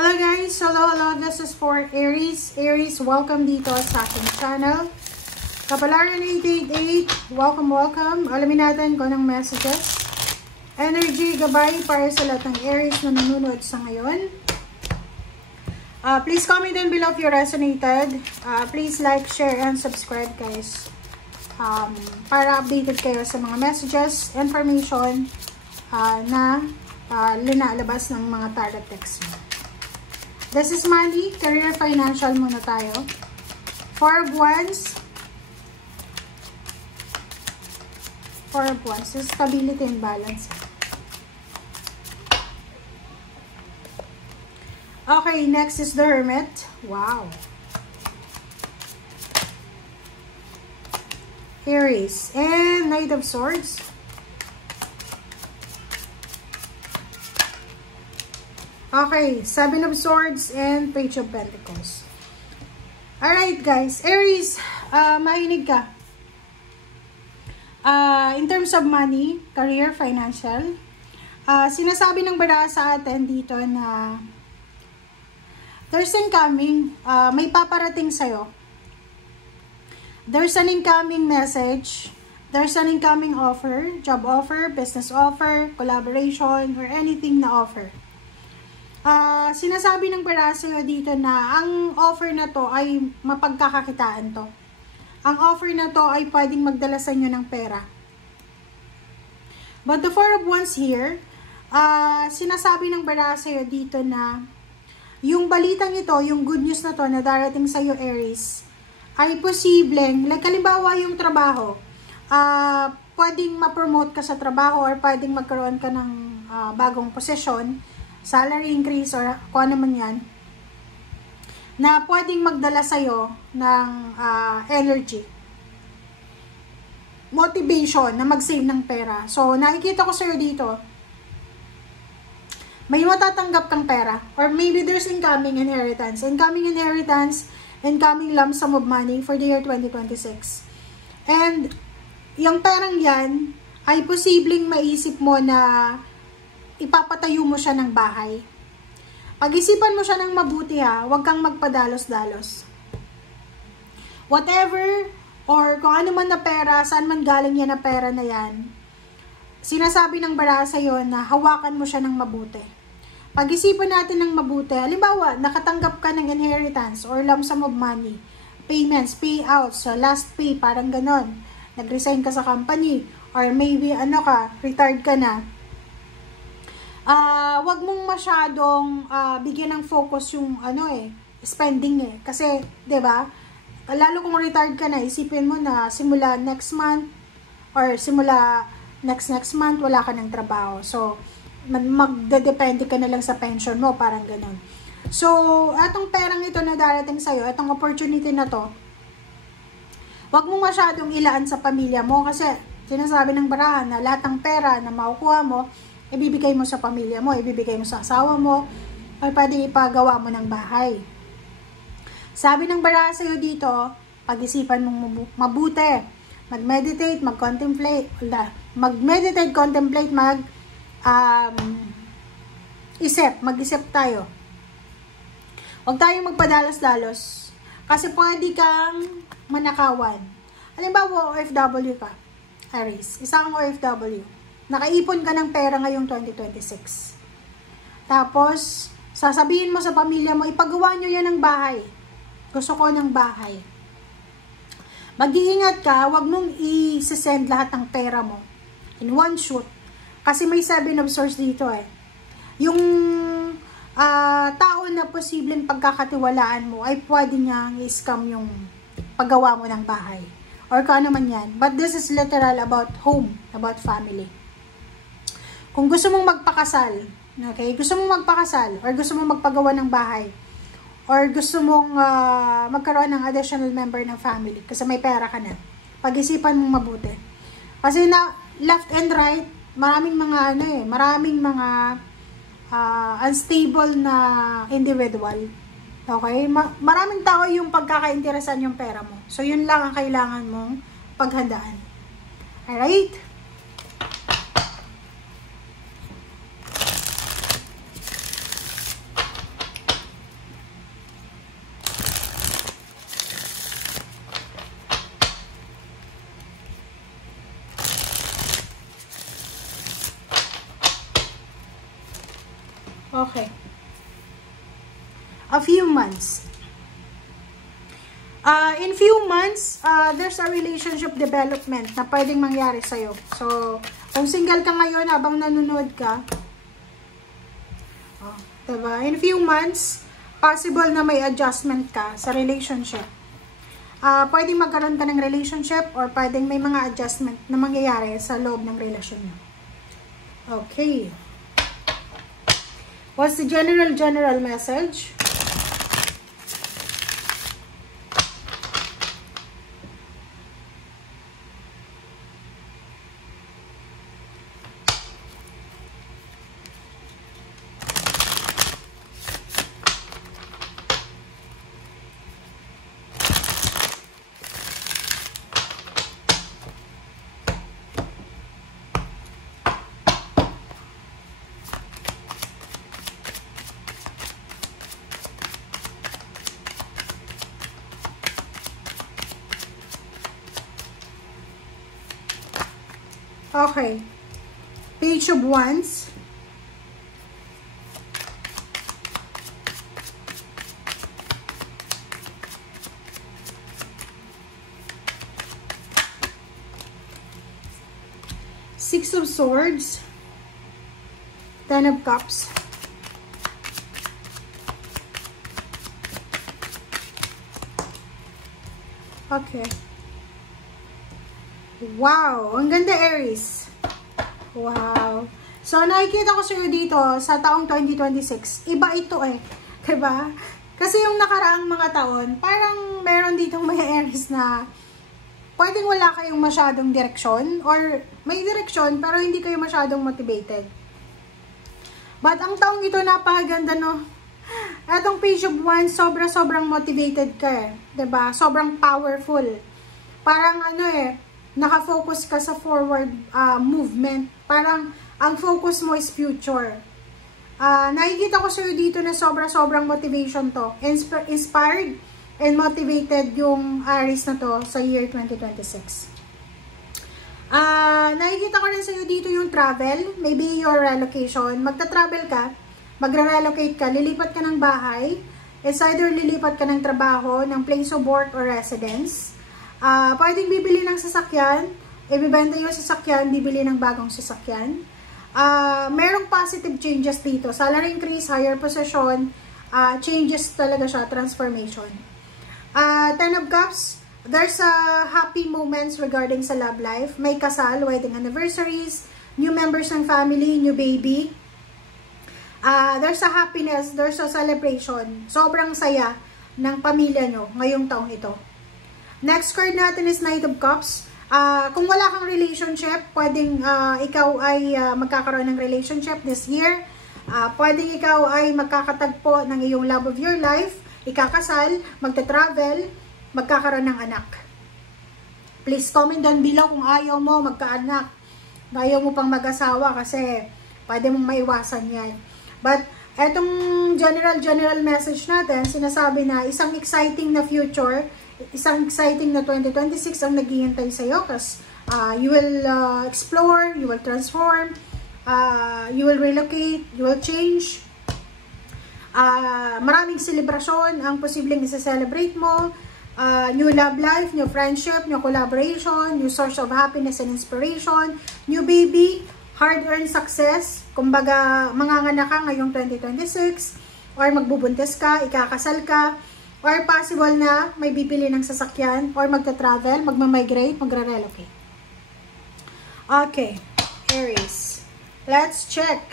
Hello guys! Hello! This is for Aries. Aries, welcome dito sa aking channel. Kapalaran 888, welcome. Alamin natin kung anong messages. Energy, gabay para sa lahat ng Aries na nanonood sa ngayon. Please comment down below if you resonated. Please like, share, and subscribe guys. Para updated kayo sa mga messages, information na linalabas ng mga tarot text. This is money, career, financial muna tayo. 4 of Wands. 4 of Wands. Stability and balance. Okay, next is the Hermit. Wow. Aries. And Knight of Swords. Okay, 7 of Swords and Page of Pentacles. Alright guys, Aries, mahinig ka. In terms of money, career, financial, sinasabi ng baraha sa atin dito na there's incoming, may paparating sa'yo. There's an incoming message, there's an incoming offer, job offer, business offer, collaboration, or anything na offer. Sinasabi ng baraha sa'yo dito na ang offer na to ay mapagkakakitaan to. Ang offer na to ay pwedeng magdala sa inyo ng pera. But the 4 of Wands here, sinasabi ng baraha sa'yo dito na yung balitang ito, yung good news na to na darating sa'yo Aries, ay posibleng, like halimbawa yung trabaho, pwedeng ma-promote ka sa trabaho or pwedeng magkaroon ka ng bagong posisyon, salary increase or kung ano man yan, na pwedeng magdala sa'yo ng energy, motivation na mag-save ng pera. So, nakikita ko sa'yo dito, may matatanggap kang pera or maybe there's incoming inheritance, incoming lump sum of money for the year 2026. And, yung perang yan ay posibleng maisip mo na ipapatayo mo siya ng bahay. Pag-isipan mo siya ng mabuti ha, huwag kang magpadalos-dalos. Whatever, or kung ano man na pera, saan man galing yan na pera na yan, sinasabi ng baraha sa'yo na hawakan mo siya ng mabuti. Pag-isipan natin ng mabuti, halimbawa, nakatanggap ka ng inheritance or lump sum of money, payments, payouts, so last pay, parang ganon. Nag-resign ka sa company, or maybe, retired ka na. Wag mong masyadong bigyan ng focus yung spending kasi 'di ba? Lalo kung retired ka na, isipin mo na simula next month or simula next month wala ka ng trabaho. So magdedepende ka na lang sa pension mo, parang ganoon. So, atong perang ito na darating sa iyo, atong opportunity na to, wag mong masyadong ilaan sa pamilya mo kasi sinasabi ng baraha na lahat ng pera na makukuha mo ibibigay mo sa pamilya mo, ibibigay mo sa asawa mo, o pwede ipagawa mo ng bahay. Sabi ng baraha sa'yo dito, pag-isipan mong mabuti, mag-meditate, mag-contemplate, mag-isip tayo. Huwag tayong magpadalos-dalos, kasi pwede kang manakawan. Halimbawa, OFW ka, Aries, isang OFW. Nakaipon ka ng pera ngayong 2026. Tapos, sasabihin mo sa pamilya mo, ipagawa nyo yan ng bahay. Gusto ko ng bahay. Mag-iingat ka, wag mong i-send lahat ng pera mo in one shoot. Kasi may 7 of Swords dito Yung tao na posibleng pagkakatiwalaan mo ay pwede niyang i-scam yung paggawa mo ng bahay. Or kung ano man yan. But this is literal about home, about family. Kung gusto mong magpakasal, okay? Gusto mong magpakasal or gusto mong magpagawa ng bahay or gusto mong magkaroon ng additional member ng family kasi may pera ka na. Pag-isipan mong mabuti. Kasi na left and right, maraming mga unstable na individual. Okay? Maraming tao yung pagkakainteresan yung pera mo. So, yun lang ang kailangan mong paghandaan. Alright? a few months. In few months, there's a relationship development na pwedeng mangyari sa'yo. So, kung single ka ngayon habang nanonood ka, diba? In few months, possible na may adjustment ka sa relationship. Pwedeng magkaroon ka ng relationship or pwedeng may mga adjustment na mangyayari sa loob ng relasyon nyo. Okay. What's the general message? Okay. Page of Wands. Six of Swords. Ten of Cups. Okay. Wow! Ang ganda, Aries. Wow! So, nakikita ko sa'yo dito sa taong 2026. Iba ito eh. Diba? Kasi yung nakaraang mga taon, parang meron ditong may Aries na pwedeng wala kayong masyadong direksyon or may direksyon pero hindi kayo masyadong motivated. But ang taong ito, napakaganda, no? Atong Page of Wands, sobrang motivated ka eh. Diba? Sobrang powerful. Parang ano eh, nakafocus ka sa forward movement. Parang ang focus mo is future. Nakikita ko sa'yo dito na sobrang motivation to. Inspired and motivated yung Aries na to sa year 2026. Nakikita ko rin sa'yo dito yung travel. Maybe your relocation. Magta-travel ka, magre-relocate ka, lilipat ka ng bahay. It's either lilipat ka ng trabaho, ng place of work or residence. Pwedeng bibili ng sasakyan, ibibenta yung sasakyan, bibili ng bagong sasakyan. Merong positive changes dito. Salary increase, higher position, changes talaga siya, transformation. Ten of Cups, there's happy moments regarding sa love life. May kasal, wedding anniversaries, new members ng family, new baby. There's a happiness, there's a celebration. Sobrang saya ng pamilya nyo ngayong taong ito. Next card natin is Knight of Cups. Kung wala kang relationship, pwedeng ikaw ay magkakaroon ng relationship this year. Pwedeng ikaw ay magkakatagpo ng iyong love of your life, ikakasal, magta-travel, magkakaroon ng anak. Please comment down below kung ayaw mo magkaanak. Ayaw mo pang mag-asawa kasi pwede mong maiwasan yan. But etong general message natin, sinasabi na isang exciting na future, isang exciting na 2026 ang naghihintay sa'yo kasi you will explore, you will transform, you will relocate, you will change. Maraming selebrasyon ang posibleng isa-celebrate mo. New love life, new friendship, new collaboration, new source of happiness and inspiration, new baby, hard-earned success. Kumbaga, manganganak ka ngayong 2026 or magbubuntis ka, ikakasal ka, or possible na may bibili ng sasakyan or magta-travel, magma-migrate, magre-relocate. Okay, Aries. Let's check.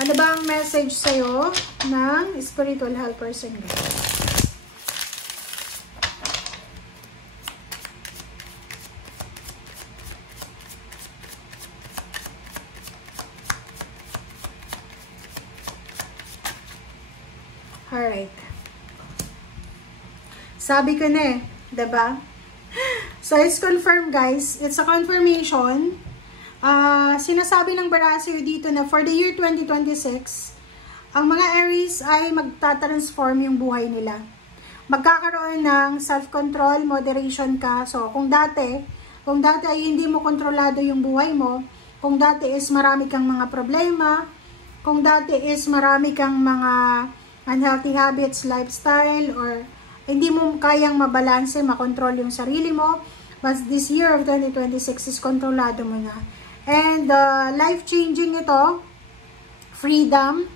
Ano ba ang message sa'yo ng spiritual helpers and guides? Alright. Sabi ko na eh, diba? So, it's confirmed, guys. It's a confirmation. Sinasabi ng baraso dito na for the year 2026, ang mga Aries ay magta-transform yung buhay nila. Magkakaroon ng self-control, moderation ka. So, kung dati ay hindi mo kontrolado yung buhay mo, kung dati is marami kang mga problema, kung dati is marami kang mga unhealthy habits, lifestyle, or hindi mo kayang mabalanse, makontrol yung sarili mo. But this year of 2026 is kontrolado mo na. And life-changing ito, freedom,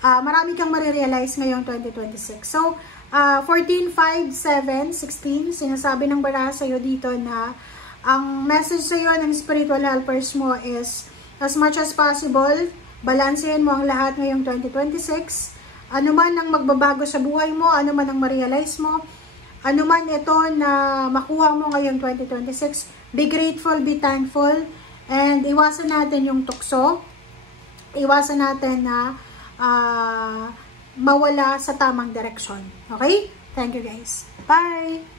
marami kang marirealize ngayong 2026. So, 14, 5, 7, 16, sinasabi ng baraha sa'yo dito na ang message sa'yo ng spiritual helpers mo is, as much as possible, balansehin mo ang lahat ngayong 2026. Ano man ang magbabago sa buhay mo, ano man ang ma-realize mo, ano man ito na makuha mo ngayong 2026, be grateful, be thankful, and iwasan natin yung tukso, iwasan natin na mawala sa tamang direksyon. Okay? Thank you guys. Bye!